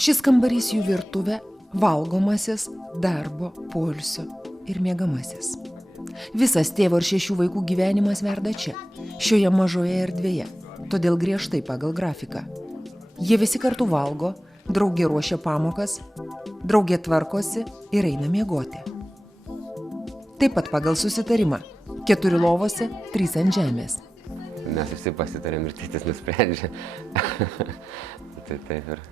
Šis kambarys jų virtuvė, valgomasis, darbo, poilsio ir miegamasis. Visas tėvo ir 6 vaikų gyvenimas verda čia, šioje mažoje erdvėje, todėl griežtai pagal grafiką. Jie visi kartu valgo, draugė ruošia pamokas, draugė tvarkosi ir eina miegoti. Taip pat pagal susitarimą, 4 lovose, 3 ant žemės. Mes visi pasitarėm ir tėtis nusprendžia. Tai taip ir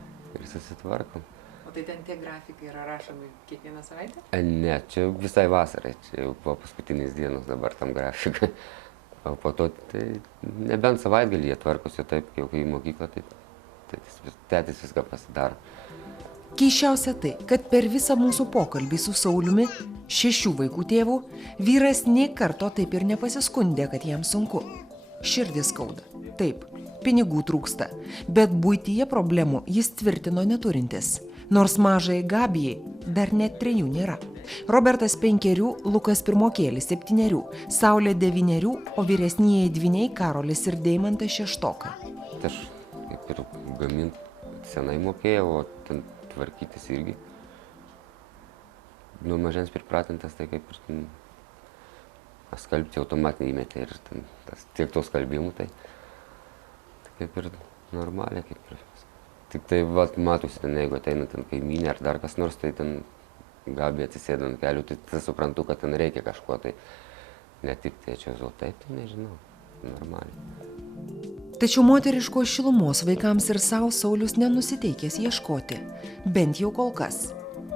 susitvarkom. O tai ten tie grafikai yra rašomi kiekvieną savaitę? Ne, čia visai vasarai, čia jau buvo paskutinis dienos dabar tam grafikai. O po to, tai nebent savaitgalį jie tvarkosi taip, jau kai į mokyklą, tai tėtis viską pasidaro. Keisčiausia tai, kad per visą mūsų pokalbį su Sauliumi, 6 vaikų tėvų, vyras nė karto taip ir nepasiskundė, kad jam sunku. Širdis skauda. Taip, pinigų trūksta, bet buityje problemų jis tvirtino neturintis. Nors mažai Gabijai dar net 3 nėra. Robertas 5, Lukas pirmokėlis 7, Saulė 9, o vyresnieji dvyniai Karolis ir Deimantas 6. Aš kaip ir gamint senai mokėjau, o ten tvarkytis irgi. Nuo mažens pripratintas, tai kaip ir skalbti automatinį įmetė ir tiek to skalbimų, tai kaip ir normaliai, kaip ir. Tik tai matosi, jeigu ateina ten kaimynė ar dar kas nors, tai ten Gabija atsisėda ant kelių, tai suprantu, kad ten reikia kažko, tai ne tik tėčio zau, taip, tai nežinau, normaliai. Tačiau moteriškos šilumos vaikams ir savo Saulius nenusiteikęs ieškoti, bent jau kol kas.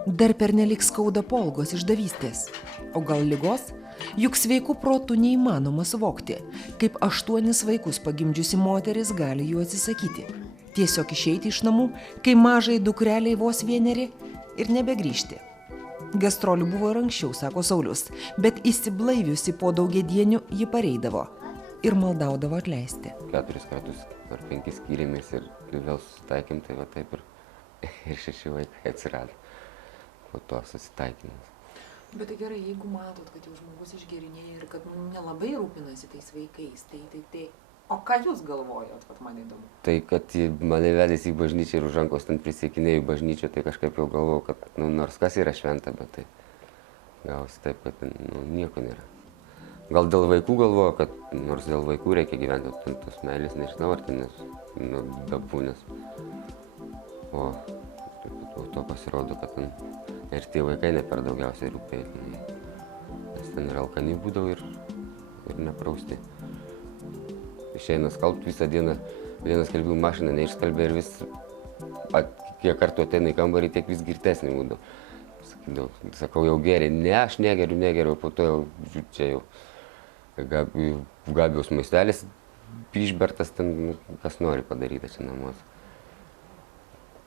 Dar pernelik skauda po Olgos išdavystės. O gal ligos? Juk sveikų protų neįmanoma suvokti, kaip 8 vaikus pagimdžiusi moteris gali jų atsisakyti. Tiesiog išeiti iš namų, kai mažai dukreliai vos 1 ir nebegrįžti. Gastrolių buvo ir anksčiau, sako Saulius, bet įsiblaiviusi po daugiadienių ji pareidavo ir maldaudavo atleisti. 4 kartus ar 5 skyrėmės ir vėl susitaikėm, tai va taip ir 6 vaikai atsirado po to susitaikymas. Bet tai gerai, jeigu matot, kad jau žmogus išgerinėja ir kad nelabai rūpinasi tais vaikais, tai... O ką jūs galvojot, kad man įdomu? Tai, kad mane vedėsi į bažnyčią ir už rankos ten prisiekinėjau bažnyčią, tai kažkaip jau galvojau, kad nors kas yra šventa, bet tai gausi taip, kad nieko nėra. Gal dėl vaikų galvoju, kad nors dėl vaikų reikia gyventi, ten tos meilės nežinau, ar ten dabūnės. O to pasirodo, kad ten ir tie vaikai ne per daugiausiai rūpėjo. Nes ten ir alkani būdavo ir neprausti. Išeina skalbti visą dieną, vieną skalbimų mašiną neišskalbė ir vis, kiek kartų ateina į kambarį, tiek vis girtesnį būdavo. Sakau, jau geri, ne, aš negeriu, po to jau čia jau Gabijos maistelis išbertas ten, kas nori padaryta čia namuose.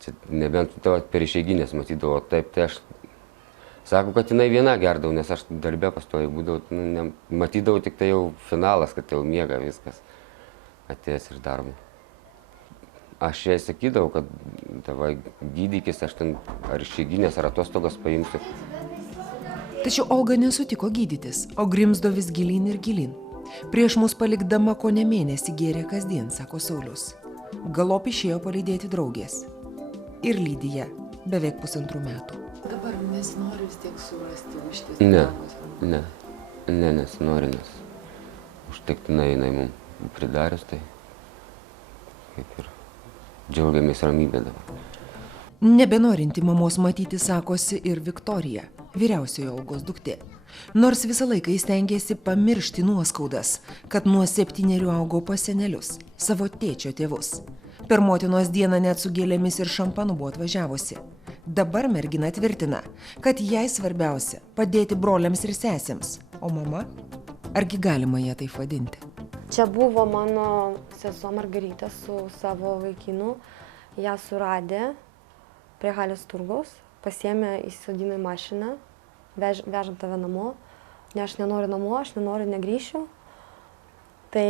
Čia nebent per išeiginės matydavo, taip, tai aš sako, kad jinai viena gerdavau, nes aš darbe pastoviai būdavau, matydavau tik tai jau finalas, kad jau miega viskas. Atėjęs iš darbo. Aš jai sakydavau, kad tavai gydykis, aš ten ar išeiginės, ar atostogas paimsiu. Tačiau Olga nesutiko gydytis, o grimzdo vis gilyn ir gilyn. Prieš mus palikdama kone mėnesį gėrė kasdien, sako Saulius. Galop išėjo palydėti draugės. Ir lydi ją beveik 1,5 metų. Dabar nesinori vis tiek surasti vištės? Ne, nesinori, nes užtektinai jinai mums pridarius, tai kaip ir džiaugiamės ramybę dabar. Nebenorinti mamos matyti, sakosi ir Viktorija, vyriausioji Olgos duktė. Nors visą laiką stengiasi pamiršti nuoskaudas, kad nuo 7 augo pas senelius, savo tėčio tėvus. Per motinos dieną net su gėlėmis ir šampanu buvo atvažiavusi. Dabar mergina tvirtina, kad jai svarbiausia padėti broliams ir sesėms. O mama? Argi galima ją taip vadinti? Čia buvo mano sesuo Margarita su savo vaikinu. Ją suradė prie Halės turgaus, pasiėmė, įsodino į mašiną, vežam tave namo. Ne, aš nenoriu namo, aš nenoriu, negrįšiu. Tai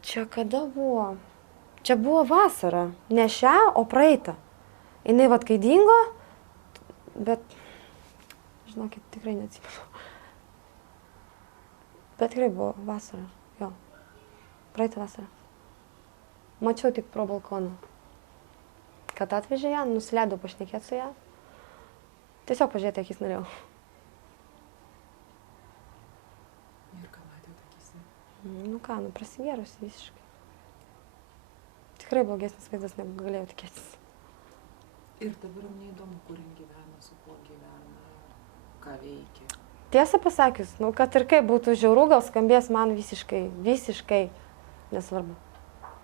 čia kada buvo? Čia buvo vasara. Ne šią, o praeitą. Jinai vat kai dingo, bet, žinokit, tikrai neatsimenu. Bet tikrai buvo vasara, jo. praeitą vasarą. Mačiau tik pro balkoną. Kad atvežė ją, nusileidau pašnekėti su ją. Tiesiog pažiūrėti, akis norėjau. Ir ką matėte akise? Nu ką, prasigėrusi visiškai. Tikrai blogesnis vaizdas, negu galėjau tikėtis. Ir dabar neįdomu, kur jin gyvena, su kuo gyvena, ką veikia. Tiesą pasakius, nu kad ir kaip būtų žiauru, gal skambės man visiškai nesvarbu.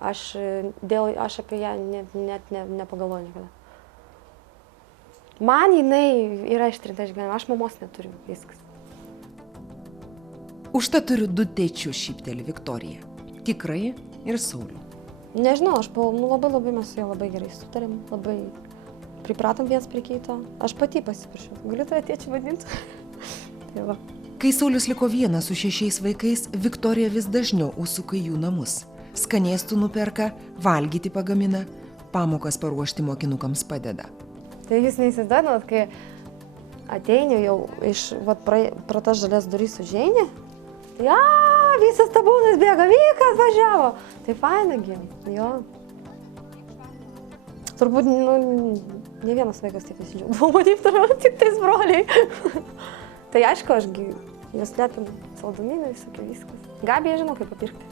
Aš apie ją net nepagalvoju niekada. Man jinai yra ištrinta iš gyvenimo, aš mamos neturiu, viskas. Užtat turiu 2 tėčius, šypteli Viktorija. Tikrai ir Saulių. Nežinau, aš buvau, labai mes su juo labai gerai sutarėm, labai pripratom vienas prie kito. Aš pati pasiprašiau, galiu tave tėčiu vadinti? Tai va. Kai Saulius liko vienas su 6 vaikais, Viktorija vis dažniau užsuka į jų namus. Skanėstų nuperka, valgyti pagamina, pamokas paruošti mokinukams padeda. Tai jūs neįsivaizduojat, kai ateini jau iš pro tas žalias duris užeini, tai visas tabūnas bėga, vykas važiavo. Tai faina gi, jo. Turbūt, ne vienas vaikas taip nesidžiaugdavo, matyt, turėjo tik tais broliai. Tai aišku, ašgi jūs lepim saldumynai, visokie viskas. Gabija žinau, kaip papirkti.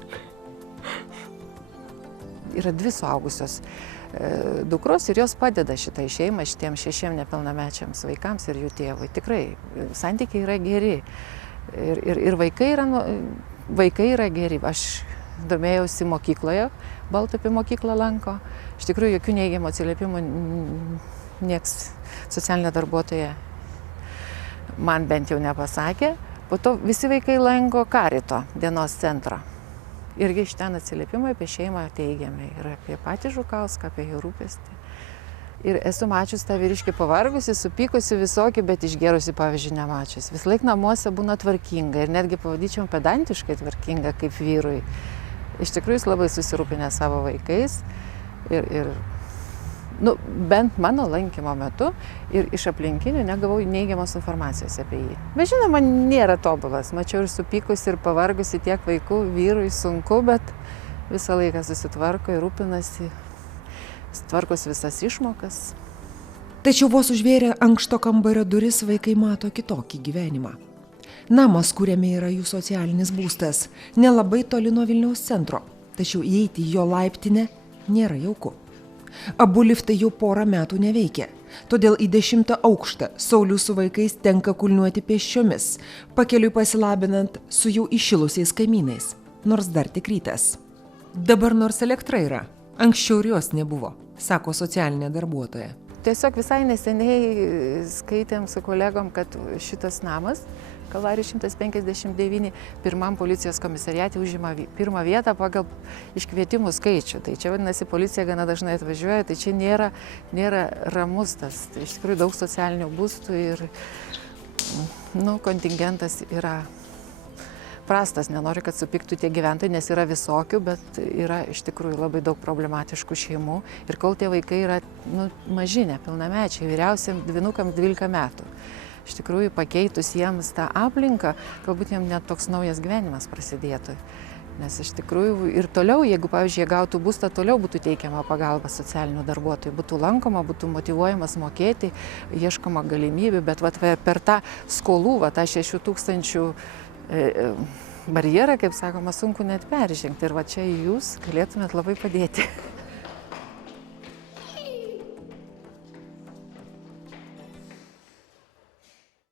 Yra 2 suaugusios dukros ir jos padeda šitai šeimai, šitiems 6 nepilnamečiams vaikams ir jų tėvui. Tikrai, santykiai yra geri. Ir vaikai yra geri. Aš domėjausi mokykloje, Baltupį mokyklą lanko. Iš tikrųjų, jokių neigiamų atsiliepimų nieks socialinė darbuotoja man bent jau nepasakė. Po to visi vaikai lanko Karito dienos centrą. Irgi iš ten atsiliepimai apie šeimą teigiamai. Ir apie patį Žukauską, apie jų rūpestį. Ir esu mačius tą vyriškį pavargusi, supykusi visokį, bet išgerusi, pavyzdžiui, nemačius. Vis laik namuose būna tvarkinga ir netgi pavadinčiau pedantiškai tvarkinga kaip vyrui. Iš tikrųjų, jis labai susirūpinę savo vaikais. Bent mano lankymo metu ir iš aplinkinių negavau neigiamos informacijos apie jį. Bet žinoma, nėra tobulas. Mačiau ir supykusi, ir pavargusi tiek vaikų, vyrui sunku, bet visą laiką susitvarko ir rūpinasi, tvarkos visas išmokas. Tačiau vos užvėrę ankšto kambario duris, vaikai mato kitokį gyvenimą. Namas, kuriame yra jų socialinis būstas, nelabai toli nuo Vilniaus centro, tačiau įeiti į jo laiptinę nėra jauku. Abu liftai jau porą metų neveikia, todėl į 10 aukštą Saulių su vaikais tenka kulniuoti pėsčiomis, pakeliui pasilabinant su jau įšilusiais kaimynais, nors dar tik rytas. Dabar nors elektra yra, anksčiau ir jos nebuvo, sako socialinė darbuotoja. Tiesiog visai neseniai skaitėm su kolegom, kad šitas namas, Kalvarijų 159, pirmam policijos komisariate užima 1 vietą pagal iškvietimų skaičių. Tai čia vadinasi, policija gana dažnai atvažiuoja, tai čia nėra ramus tas. Tai iš tikrųjų daug socialinių būstų ir kontingentas yra prastas. Nenoriu, kad supyktų tie gyventojai, nes yra visokių, bet yra iš tikrųjų labai daug problematiškų šeimų. Ir kol tie vaikai yra maži, nepilnamečiai, vyriausiam dvynukam 12 metų. Iš tikrųjų, pakeitus jiems tą aplinką, galbūt jiems net toks naujas gyvenimas prasidėtų. Nes iš tikrųjų ir toliau, jeigu, pavyzdžiui, jie gautų būstą, toliau būtų teikiama pagalba socialinių darbuotojų, būtų lankoma, būtų motyvuojamas mokėti, ieškoma galimybių, bet per tą skolų, tą 6 000 barjerą, kaip sakoma, sunku net peržengti. Ir čia jūs galėtumėt labai padėti.